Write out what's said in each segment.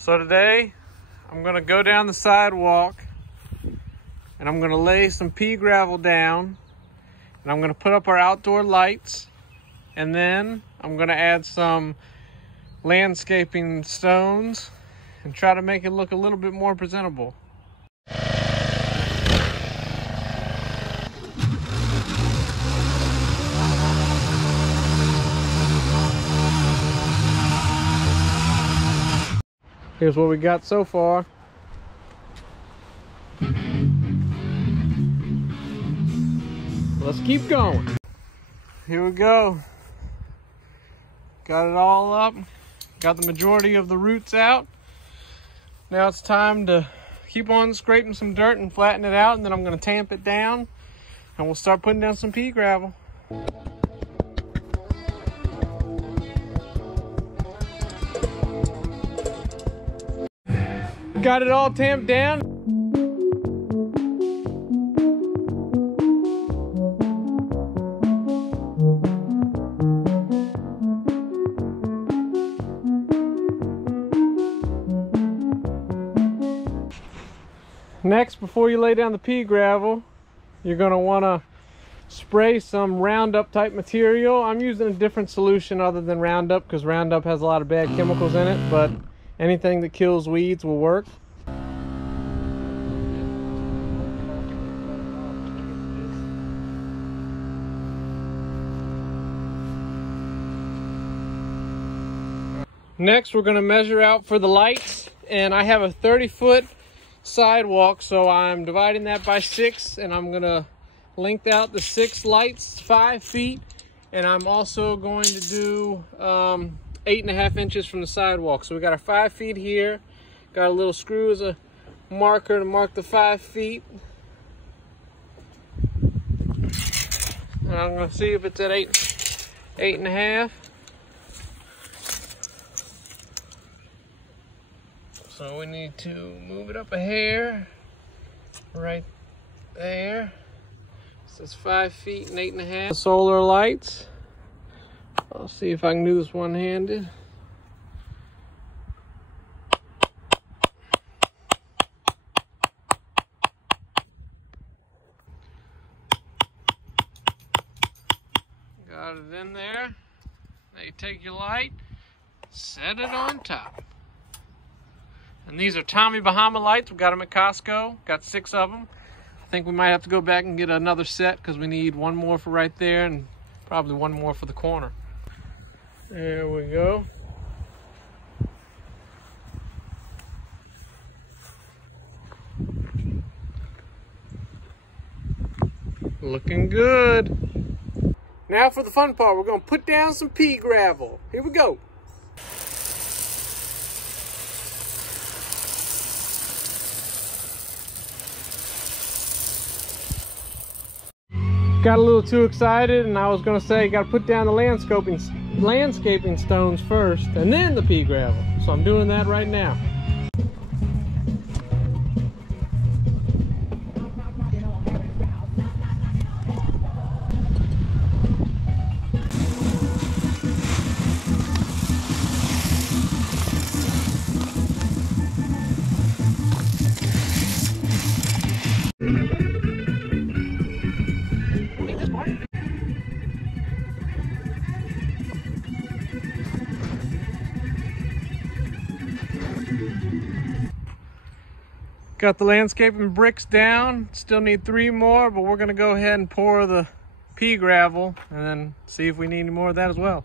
So today I'm gonna go down the sidewalk and I'm gonna lay some pea gravel down and I'm gonna put up our outdoor lights, and then I'm gonna add some landscaping stones and try to make it look a little bit more presentable. Here's what we got so far. Let's keep going. Here we go. Got it all up. Got the majority of the roots out. Now it's time to keep on scraping some dirt and flatten it out, and then I'm going to tamp it down and we'll start putting down some pea gravel. Got it all tamped down. Next, before you lay down the pea gravel, you're going to want to spray some Roundup type material. I'm using a different solution other than Roundup because Roundup has a lot of bad chemicals in it, but anything that kills weeds will work. Next, we're going to measure out for the lights, and I have a 30-foot sidewalk, so I'm dividing that by 6, and I'm going to length out the 6 lights 5 feet, and I'm also going to do 8.5 inches from the sidewalk. So we got our 5 feet here, got a little screw as a marker to mark the 5 feet, and I'm going to see if it's at 8.5. So we need to move it up a hair right there. So it's 5 feet and 8.5. Solar lights. I'll see if I can do this one-handed. Got it in there. Now you take your light, set it on top. And these are Tommy Bahama lights. We got them at Costco. Got 6 of them. I think we might have to go back and get another set because we need one more for right there and probably one more for the corner. There we go. Looking good. Now for the fun part, we're going to put down some pea gravel. Here we go. Got a little too excited, and I was going to say got to put down the landscaping stones first and then the pea gravel. So I'm doing that right now. Got the landscaping bricks down. Still need 3 more, but we're gonna go ahead and pour the pea gravel and then see if we need any more of that as well.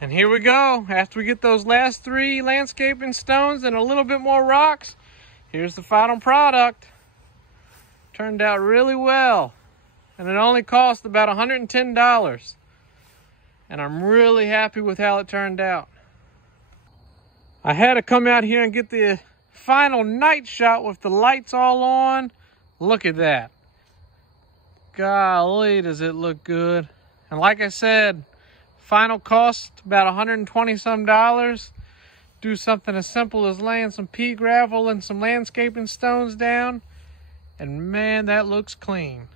And here we go. After we get those last 3 landscaping stones and a little bit more rocks, here's the final product. Turned out really well. And it only cost about $110. And I'm really happy with how it turned out. I had to come out here and get the final night shot with the lights all on. Look at that. Golly, does it look good. And like I said, final cost about $120 some. do something as simple as laying some pea gravel and some landscaping stones down, and man, that looks clean.